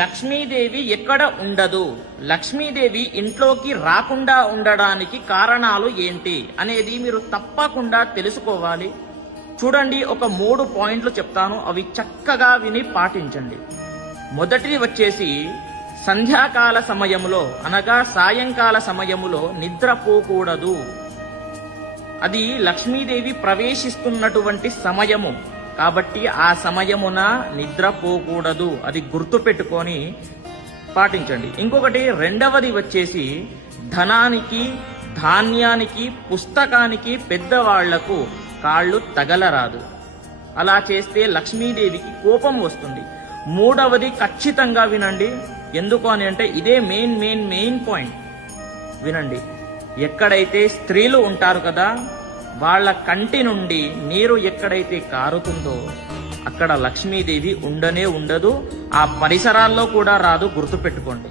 లక్ష్మీదేవి ఎక్కడ ఉండదు, లక్ష్మీదేవి ఇంట్లోకి రాకుండా ఉండడానికి కారణాలు ఏంటి అనేది మీరు తప్పకుండా తెలుసుకోవాలి. చూడండి, ఒక 3 పాయింట్లు చెప్తాను, అవి చక్కగా విని పాటించండి. మొదటిది వచ్చేసి సంధ్యాకాల సమయములో అనగా సాయంకాల సమయములో నిద్రపోకూడదు. అది లక్ష్మీదేవి ప్రవేశిస్తున్నటువంటి సమయము కాబట్టి ఆ సమయమున నిద్రపోకూడదు. అది గుర్తు పెట్టుకొని పాటించండి. ఇంకొకటి రెండవది వచ్చేసి ధనానికి, ధాన్యానికి, పుస్తకానికి పెద్దవాళ్లకు కాళ్ళు తగలరాదు. అలా చేస్తే లక్ష్మీదేవికి కోపం వస్తుంది. మూడవది ఖచ్చితంగా వినండి, ఎందుకు అని అంటే ఇదే మెయిన్ పాయింట్. వినండి, ఎక్కడైతే స్త్రీలు ఉంటారు కదా, వాళ్ళ కంటి నుండి నీరు ఎక్కడైతే కారుతుందో అక్కడ లక్ష్మీదేవి ఉండనే ఉండదు, ఆ పరిసరాల్లో కూడా రాదు. గుర్తుపెట్టుకోండి.